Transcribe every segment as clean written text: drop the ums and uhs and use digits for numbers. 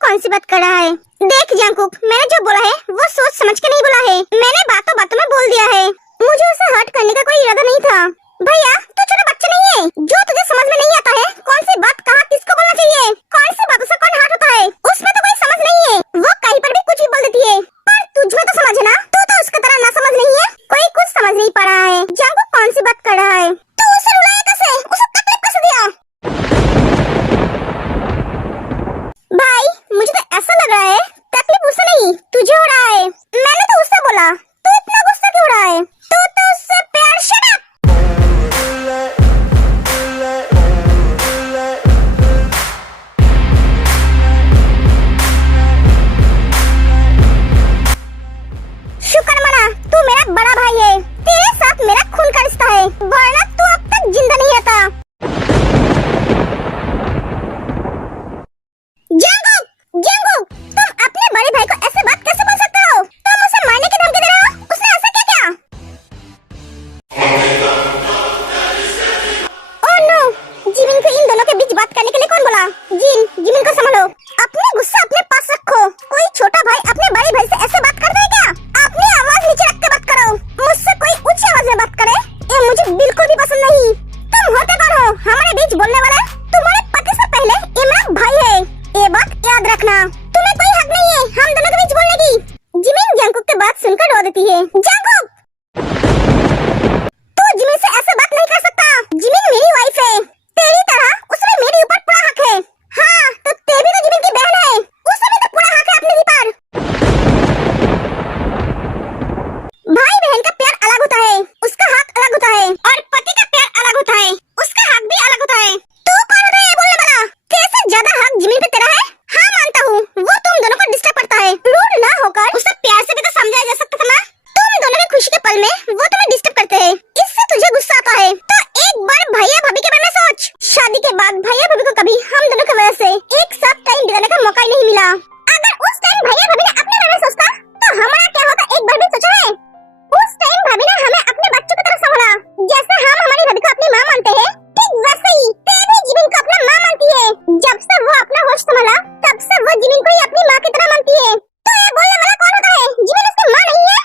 कौन सी बात कर रहा है? देख जंकुक, मैंने जो बोला है वो सोच समझ के नहीं बोला है। मैंने बातों बातों में बोल दिया है। मुझे उसे हर्ट करने का कोई इरादा नहीं था। भैया तू छोटा बच्चा नहीं है, जो तुझे समझ में नहीं आता है कौन सी बात कहाँ किसको बोलना चाहिए, कौन सी बातों से कौन हर्ट होता है, उसमें तो कोई समझ नहीं है। वो कहीं पर भी कुछ भी बोल देती है, पर तुझमें तो समझ है ना। तू तो उसकी तरह ना समझ नहीं है, कोई कुछ समझ नहीं पा रहा है। जंकुक कौन सी बात कर रहा है? तू उसे रुलाया कैसे, उसे तकलीफ कैसे दिया? भाई मुझे तो ऐसा लग रहा है तकलीफ उसे नहीं तुझे हो रहा है। मैंने तो उससे बोला, तू इतना गुस्सा क्यों हो रहा है? तू तो उससे प्यार शट अप। शुक्र मना तू मेरा बड़ा भाई है, तेरे साथ मेरा खून का रिश्ता है, वरना तू अब तक जिंदा नहीं रहता। जंकुक, तुम अपने बड़े भाई को ऐसे बात कैसे बोल सकते हो? तुम उसे मारने की धमकी दे रहे हो? उसने ऐसा क्या किया? ओह नो, जिमिन को इन दोनों के बीच बात करने के लिए कौन बोला? जिमिन को संभालो, अपने गुस्सा अपने पास रखो। कोई छोटा भाई अपने बड़े भाई से ऐसे बात करता है क्या? अपनी आवाज नीचे रख के बात करो। मुझसे कोई ऊंची आवाज में बात करे ये मुझे बिल्कुल भी पसंद नहीं। तुम होते कौन हो हमारे बीच बोलने वाले? तुम्हारे पति से पहले इमरान भाई है, ये बात याद रखना। तुम्हें कोई हक नहीं है हम दोनों के बीच बोलने की। जिमिन जंकुक की बात सुनकर रो देती है। जंकुक, तू जिमिन से ऐसे बात नहीं कर सकता। जिमिन मेरी वाइफ है, तेरी तरह उसमें मेरे ऊपर पूरा हक है। हाँ तो तेरी तो जिमिन की बहन है, उसमें भी तो पूरा हक है अपने ऊपर। भाई बहन का प्यार अलग होता है, उसका हक अलग होता है, और पति का प्यार अलग होता है, उसका हक भी अलग होता है। तू कौन होता है बोलने वाला? कैसे ज्यादा हक जिमिन पे तेरा है? हाँ मानता हूँ वो तुम दोनों को डिस्टर्ब करता है। रूड ना होकर उसे प्यार से भी तो समझाया जा सकता था ना। तुम दोनों की खुशी के पल में वो तुम्हें डिस्टर्ब करते हैं, इससे तुझे गुस्सा आता है। तो एक बार भैया भाभी के बारे में सोच। शादी के बाद भैया भाभी को कभी हम दोनों की वजह से एक साथ टाइम बिताने का मौका ही नहीं मिला। अगर उस टाइम भैया भाभी ने अपने बारे में सोचता तो हमारा क्या होता एक बार भी सोचा है? उस टाइम भाभी ने हमें अपने बच्चों की तरह संभाला। जैसे हम हमारी भाभी को अपनी माँ मानते हैं, ठीक वैसे ही तेरी जिमिन को अपना माँ मानती है। जब से वो अपना होश संभाला तब से वो जिमिन को ही अपनी माँ की तरह मानती है। तो ये बोलने वाला कौन होता है? जिमिन उसकी माँ नहीं है?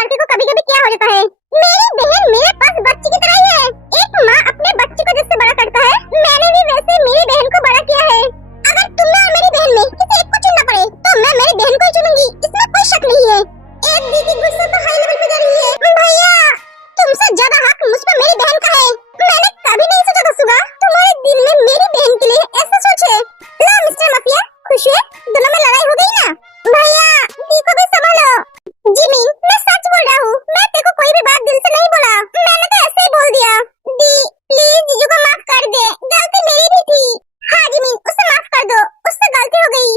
लड़के को कभी कभी क्या हो जाता है, मेरी बहन मेरे पास बच्ची की तरह ही है। एक माँ अपने बच्चे को जैसे बड़ा करता है, मैंने भी वैसे मेरी बहन को बड़ा किया है। अगर तुम्हें और मेरी बहन में किसी एक को चुनना पड़े तो मैं मेरी बहन को ही चुनूंगी, इसमें कोई शक नहीं है। एक दी की गुस्सा तो हाई लेवल पे जा रही है। भैया तुमसे ज्यादा हक मुझ पर मेरी बहन का है। मैंने कभी नहीं सोचा था सुगा तुम्हारे दिल में मेरी बहन के लिए ऐसा सोचे। लो मिस्टर माफिया, खुश हुए? दोनों में लड़ाई हो गई ना? भैया दी को भी संभालो। जिमी मैं सच बोल रहा हूँ, मैं तेरे को कोई भी बात दिल से नहीं बोला, मैंने तो ऐसे ही बोल दिया। दी प्लीज जीजू को माफ कर दे, गलती मेरी भी थी। हाँ जिमी उसे माफ कर दो, उससे गलती हो गई।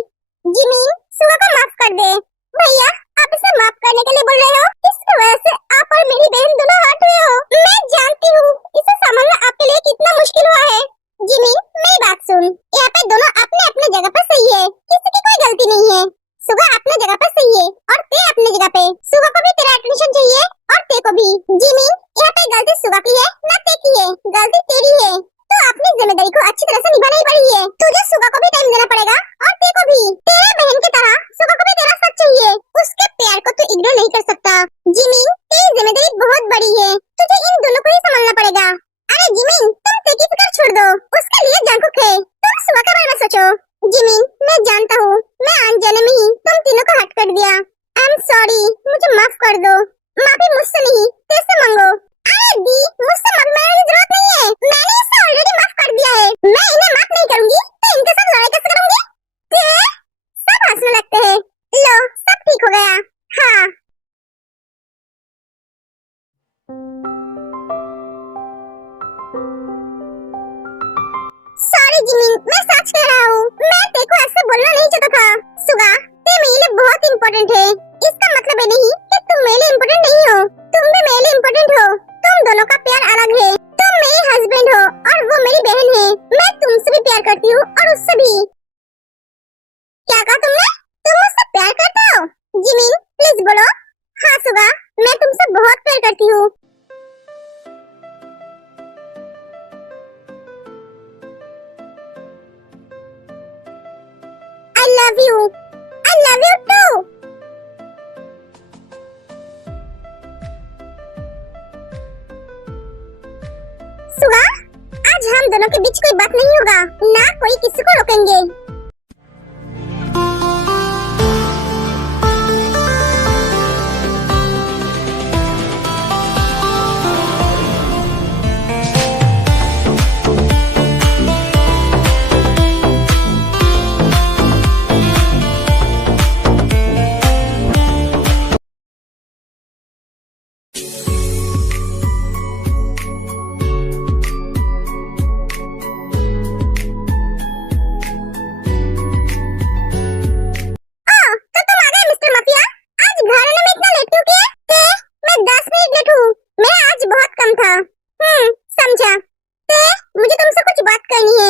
जिमी सुगा को माफ कर दे। भैया आप इसे माफ करने के लिए बोल रहे हो, इसकी वजह से आप और मेरी बहन दोनों हर्ट हुए हो। मैं जानती हूँ इसे संभालना आपके लिए कितना मुश्किल हुआ है। जिमी मेरी बात सुन, यहाँ पे दोनों अपने अपने जगह पर सही है, किसी की कोई गलती नहीं है। सुगा अपने जगह पर सही है और ते अपने जगह पे। सुगा को भी तेरा अटेंशन चाहिए और ते को भी। जिमी यहाँ पे गलती सुगा की है ना ते की है, गलती तेरी है, तो अपनी जिम्मेदारी को अच्छी तरह से निभाना ही पड़ी है। तुझे सुगा को भी टाइम देना पड़ेगा और ते को भी। तेरे बहन की तरह सुगा को भी तेरा साथ चाहिए, उसके प्यार को तू इग्नोर नहीं कर सकता। जिमी तेरी जिम्मेदारी बहुत बड़ी है, तुझे इन दोनों को ही संभालना पड़ेगा। अरे जिमी तुम ते की फिक्र छोड़ दो, उसके लिए जंकुक है, तुम सुगा के बारे में सोचो। जिमी मैं जानता हूँ मैं अनजाने में ही तुम तीनों को हट कर दिया। आई एम सॉरी, मुझे माफ कर दो। माफी मुझसे नहीं तेरे से मांगो। अरे दी मुझसे माफी मांगने की जरूरत नहीं है, मैंने इसे ऑलरेडी माफ कर दिया है। मैं इन्हें माफ नहीं करूंगी तो इनके साथ लड़ाई कैसे करूंगी? सब हंसने लगते हैं। लो सब ठीक हो गया। हाँ सॉरी जिमी, मैं सच कह रहा हूँ, मैं तेरे को ऐसे बोलना नहीं चाहता था। सुगा ते मेरे लिए बहुत इम्पोर्टेंट है, इसका मतलब ये नहीं कि तुम मेरे लिए इम्पोर्टेंट नहीं हो, तुम भी मेरे लिए इम्पोर्टेंट हो। तुम दोनों का प्यार अलग है, तुम मेरे हस्बैंड हो और वो मेरी बहन है। मैं तुमसे भी प्यार करती हूँ और उससे भी। क्या कहा तुमने? तुम मुझसे प्यार करते हो? जिमी प्लीज बोलो। हाँ सुगा मैं तुमसे बहुत प्यार करती हूँ। I love you. I love you too. सुगा आज हम दोनों के बीच कोई बात नहीं होगा, ना कोई किसी को रोकेंगे। समझा। ते मुझे तुमसे कुछ बात करनी है।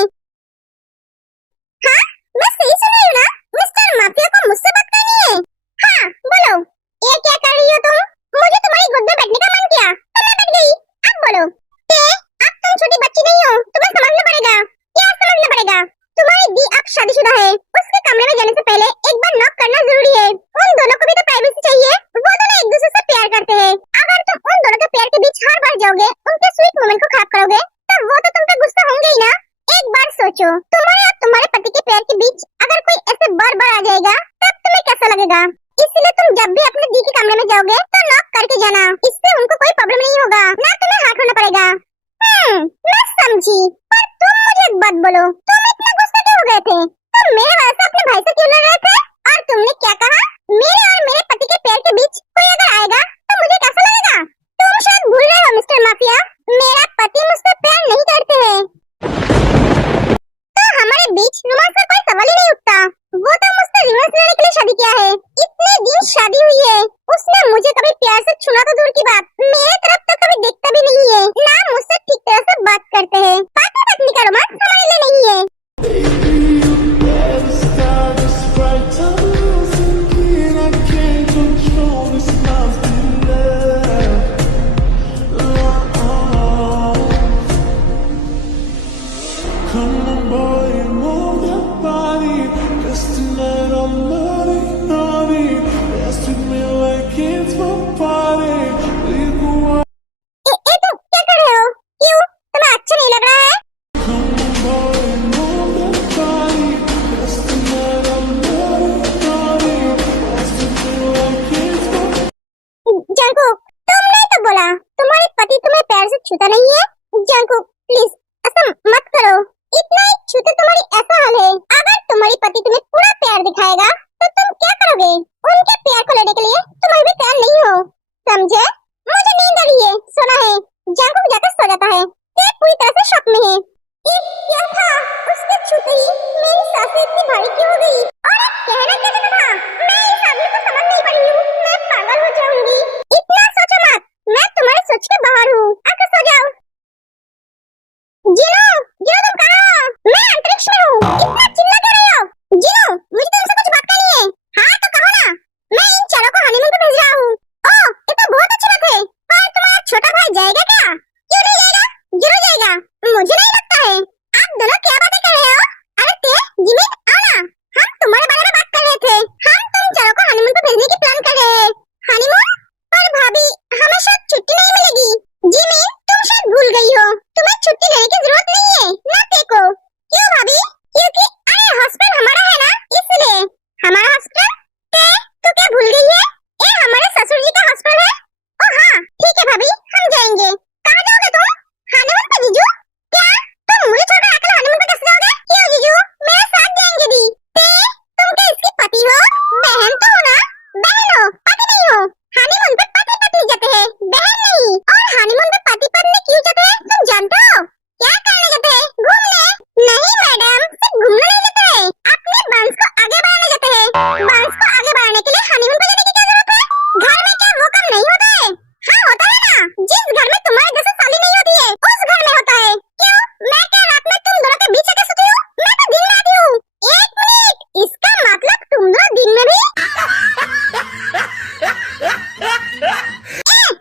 हाँ मैं सही सुन रही हूँ ना? मिस्टर माफिया को मुझसे बात करनी है। हाँ बोलो, ये क्या कर रही हो तुम? मुझे तुम्हारी गोद में बैठने का मन किया तो मैं बैठ गई। अब बोलो। ते अब तुम छोटी बच्ची नहीं हो, तुम्हें समझना पड़ेगा। क्या समझना पड़ेगा? तुम्हारी दी अब शादीशुदा है, उसके कमरे में जाने से पहले एक बार नॉक करना जरूरी है। उन दोनों को भी तो प्राइवेसी चाहिए, वो दोनों एक दूसरे से प्यार करते हैं। अगर तुम उन दोनों के प्यार के बीच हर बार जाओगे, उनके स्वीट मोमेंट को खराब करोगे, तो वो तो तुम पे गुस्सा होंगे ही ना। एक बार सोचो, तुम्हारे और तुम्हारे पति के प्यार के बीच अगर कोई ऐसे बार आ जाएगा तब तुम्हें कैसा लगेगा? इसलिए तुम जब भी अपने दी के कमरे में जाओगे तो नॉक करके जाना, इससे उनको कोई प्रॉब्लम नहीं होगा, ना तुम्हें हाथ होना पड़ेगा। मैं समझी, पर तुम मुझे एक बात बोलो, तुम इतना गुस्सा क्यों हो गए थे? तुम मेरे वजह से अपने भाई से क्यों लड़ रहे थे? और तुमने क्या कहा? मेरे और मेरे पति के प्यार के बीच कोई अगर आएगा तो मुझे कैसा लगेगा? तुम शायद भूल रहे हो मिस्टर माफिया, मेरा पति मुझसे प्यार नहीं करते हैं, तो हमारे बीच रोमांस का कोई सवाल ही नहीं उठता। वो तो मुझसे रिवर्स लेने के लिए शादी किया है, इतने दिन शादी हुई है, उसने मुझे कभी प्यार से छूना तो दूर की बात, मेरे तरफ तो कभी देखता भी नहीं है, ना मुझसे ठीक तरह से बात करते हैं। पति पत्नी का रोमांस हमारे लिए नहीं है। Party, dance with me like it's my party. Jungkook, तुमने तो बोला तुम्हारे पति तुम्हें प्यार से छूता नहीं है। जंकुक प्लीज ऐसा मत करो, इतना ही छूते तुम्हारी ऐसा हाल है। अगर तुम्हारी पति तुम्हें पूरा प्यार दिखाएगा तो तुम क्या करोगे? उनके प्यार को लेने के लिए तुम अभी तैयार नहीं हो, समझे? मुझे नींद आ रही है, सोना है। जंकुक जाकर सो जाता है। ते पूरी तरह से शॉक में है। क्या था? उसके छूते ही मेरी सांसें इतनी भारी क्यों हो गई? और कहना क्या चाहता था? मैं इस आदमी को समझ नहीं पा रही हूँ, मैं पागल हो जाऊंगी। इतना सोचो मत, मैं तुम्हारे सोच के बाहर हूँ। आकर सो जाओ। जिनो, जिनो तुम कहाँ हो? मैं अंतरिक्ष में हूँ। इतना चिल्ला क्यों रहे हो? जिनो, मुझे तुमसे कुछ बात करनी है। हाँ तो कहो ना। मैं इन चारों को हनीमून पे भेज रहा हूँ। ओह, ये तो बहुत अच्छी बात है। पर तुम्हारा छोटा भाई जाएगा क्या? क्यों नहीं जाएगा? जरूर जाएगा। मुझे नहीं लगता है। आप दोनों क्या बातें कर रहे हो? अरे ते, जिमिन आओ ना। हम तुम्हारे बारे में बात कर रहे थे। हम तुम चारों को हनीमून पे भेजने की प्लान कर रहे हैं। हनीमून? पर भाभी, हमें शायद छुट्टी नहीं मिलेगी। जिमिन, तुम शायद भूल गई हो। तुम्हें छुट्टी लेने की जरूरत नहीं है, ना देखो। क्यों भाभी? क्योंकि अरे हॉस्पिटल हमारा है ना, इसलिए। हमारा हॉस्पिटल? ते, तू क्या भूल गई है? ये हमारे ससुर जी का हॉस्पिटल है। ओ हाँ, ठीक है भाभी, हम जाएंगे। कहाँ जाओगे तुम? हनीमून पे जीजू? क्या? तुम मुझे छोड़कर अकेले हनीमून पे कैसे जाओगे? क्यों जीजू? मेरे साथ जाएंगे दी। ते, तुम क्या इसकी पति हो? बहन तो हो ना? बहन हो, पति नहीं हो। हनीमून पे पति पत्नी जाते हैं, बहन नहीं। और हनीमून पे पति पत्नी क्यों जाते हैं तुम जानते हो? क्या करने जाते हैं? घूमने? नहीं मैडम, सिर्फ घूमने नहीं जाते हैं, अपने वंश को आगे बढ़ाने जाते हैं। वंश को आगे बढ़ाने के लिए हनीमून पे जाने की क्या जरूरत है? घर में क्या वो काम नहीं होता है? हाँ होता है ना। जिस घर में तुम्हारे जैसे साली नहीं होती है, उस घर में होता है। क्यों? मैं क्या रात में तुम दोनों के बीच आके सोती हूँ? मैं तो दिन में आती हूँ। एक मिनट, इसका मतलब तुम दोनों दिन में भी?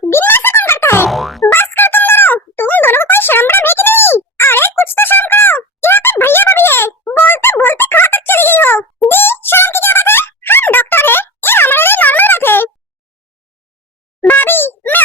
दिन में ऐसा कौन करता है? बस कर तुम दोनों को कोई शर्म भरम है कि नहीं? अरे कुछ तो शर्म करो। यहाँ पे भैया भाभी है, बोलते बोलते कहाँ तक चली गई हो? दी, शर्म की क्या बात है? हम डॉक्टर हैं, ये हमारे लिए नॉर्मल बात है। भाभी, मैं